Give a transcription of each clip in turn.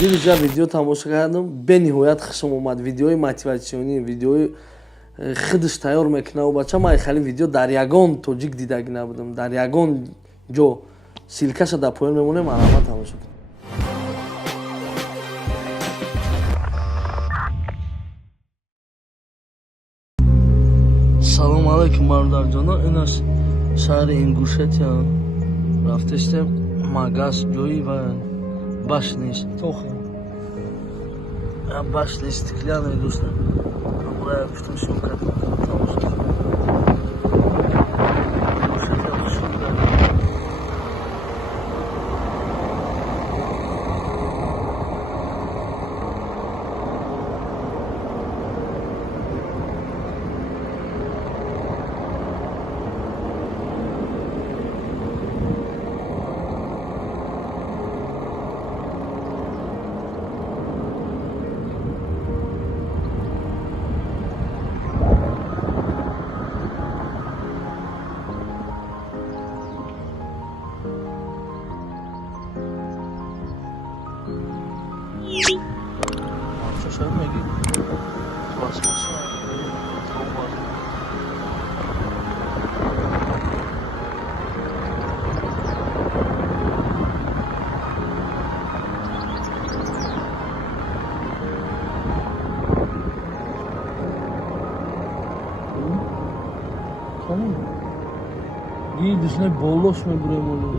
дилиҷа видео тамошо кардам, бениҳоят хушам омад. Видеои мотиватсионӣ, видеои худаш тайёр мекунад бача. Ман хеле видео дар ягон тоҷик дидаги набудам. Дар ягон ҷо силкаша дар поён мемонем, ман ҳама тамошо кардам. салому алайкум бародарҷоно. Ин аст шаҳри Ингушетия. Рафтестем магаз ҷои ва башнис тохи башни стеклянный дӯстам. Амра гуфтам шум кардам. Şöyle mi gideyim? Basması var. Tavuk var. Tamam mı? İyi düşüne bolloş mu buraya mı oluyor?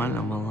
Нормально было.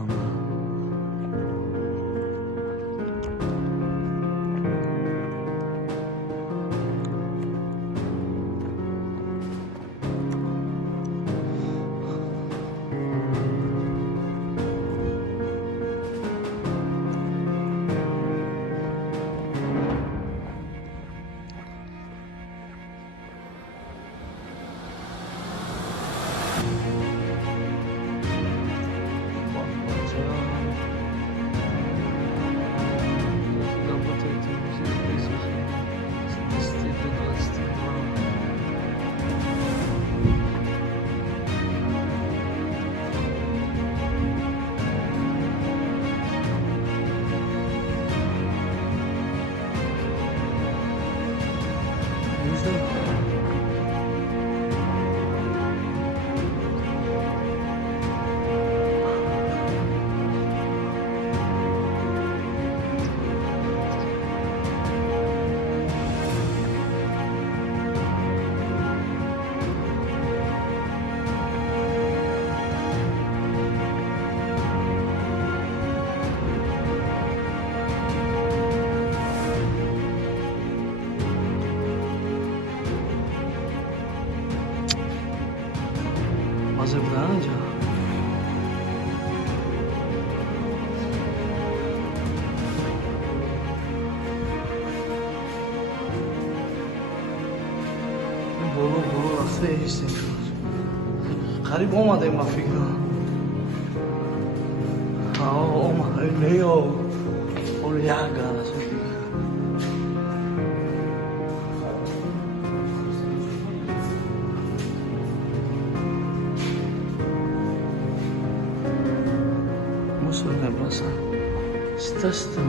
Mazı bulanınca. Bolu nasıl hissediyorsun? Garip olmadı mı fikri? Olmadı ne yok? Oraya gel. Musul ne basa? Stasın.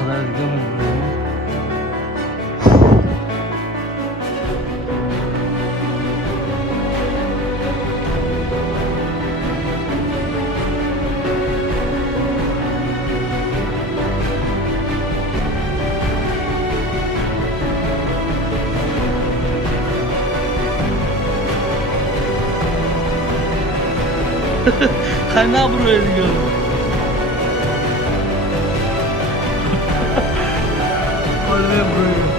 قدر دیگه میمونه. خیلی نبروه دیگه. حالا بروه.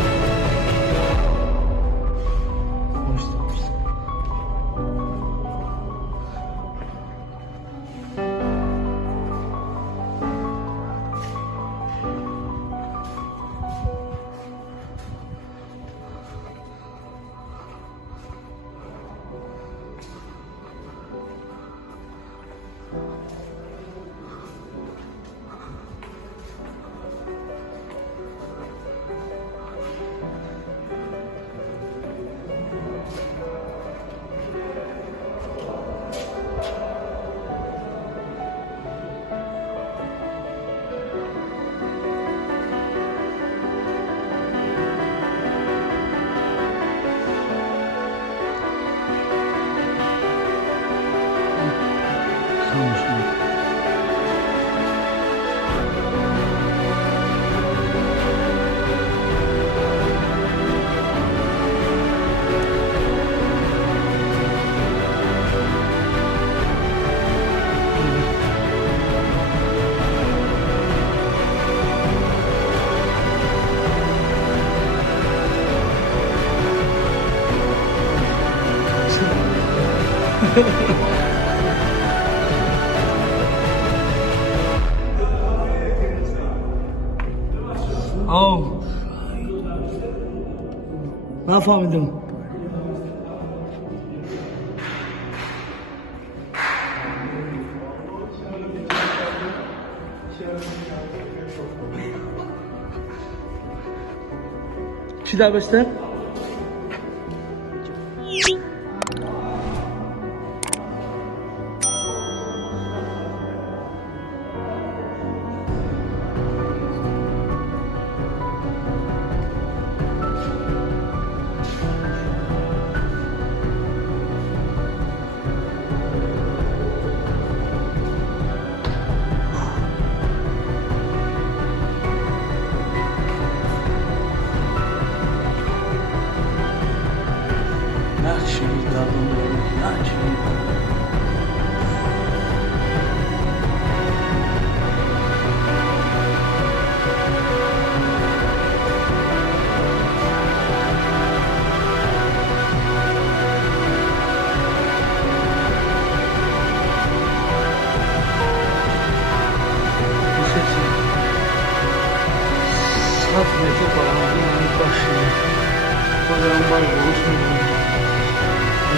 آه نفهمیدم. چی در بسته؟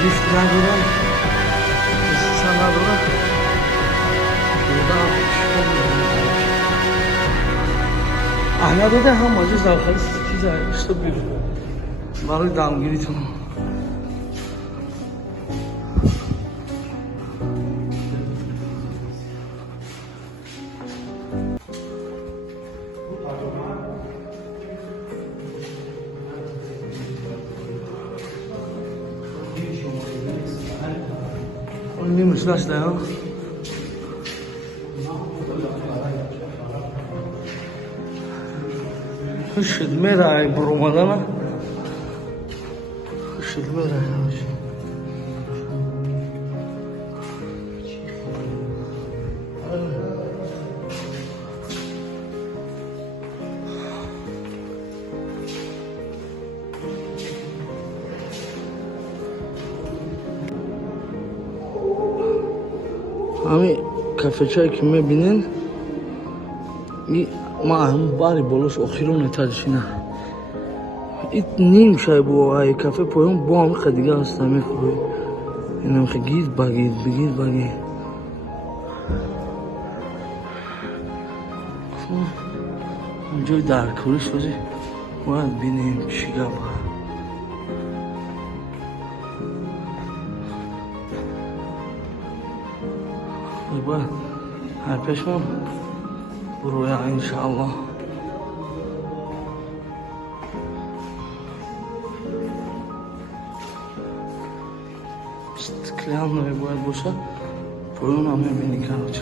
لیفت ندارم، استثنا ندارم. احنا داده هم مجلس آخر چیز اشتا بیرون برای دمگیریتون. Nie myślasz tego? خدمه رای برمدن خدمه رای نمیشه. همین کافه چایی که میبینین ما هم باری بولوش اخیرون تاجشینه این نیم شای بو ای کافه پایون با هم خدیگه هسته میخوری این هم خگید بگید بگید بگید اونجای درکوری شدی باید بینیم چی گفت باید هر پیشمان بروی انشاءالله постоянно бояд боша. Поён ҳам мебинӣ карочи.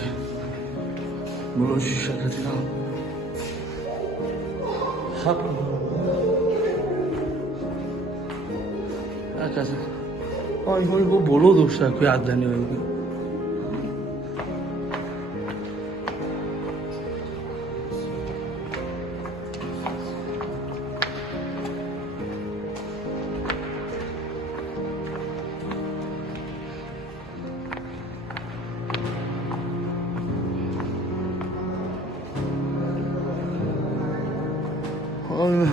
Булоши шакатиам. Хап. Акаса. Ой, ҳол бо боло дошта ку аддани ой. Ой.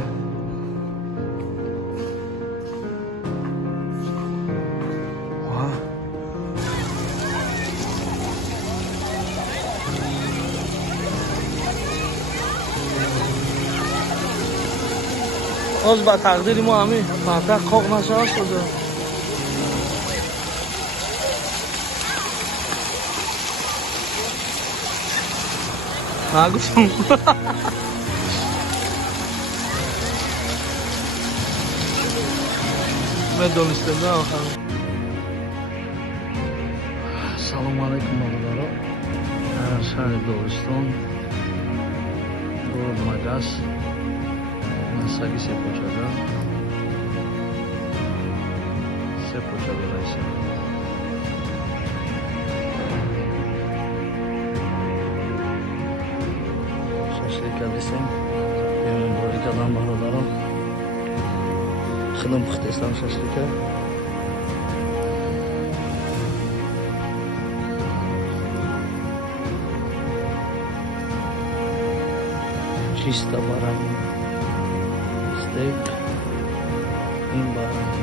Оз ба тақдири мо ҳамин пантақ қоқ нашава шуда. Нагуфтам. Медонистам на охир. Салом алейкум бадаро. Шаҳри Дористон. Городи Магас. Саги Сепочага. Сепочага райса. Шашлика десем. Ямин бродикадан бародарам. Хидам пухтестам шашлика. Чисто баранина. Steak in barang.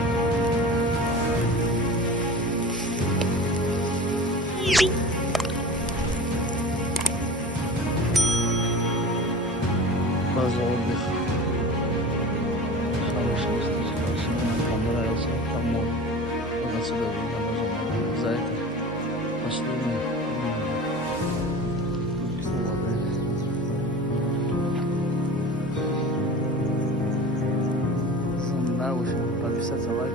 Bazı olmuş. Хороший камера yazsa tamam. Nasıl da bir zaman. Zaten последний. Подписаться, лайк,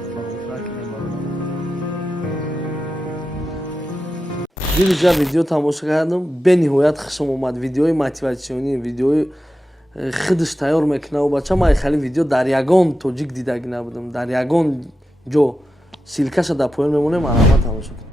дилҷа видео тамошо кардам. Бениҳоят хушам омад. Видеои мотиватсионӣ, видеои хидш тайёр мекунав бача. Ман хали видео дар ягон тоҷик дидаги набудам. Дар ягон ҷо силка шуда поён мемонем, марҳамат тамошо кунед.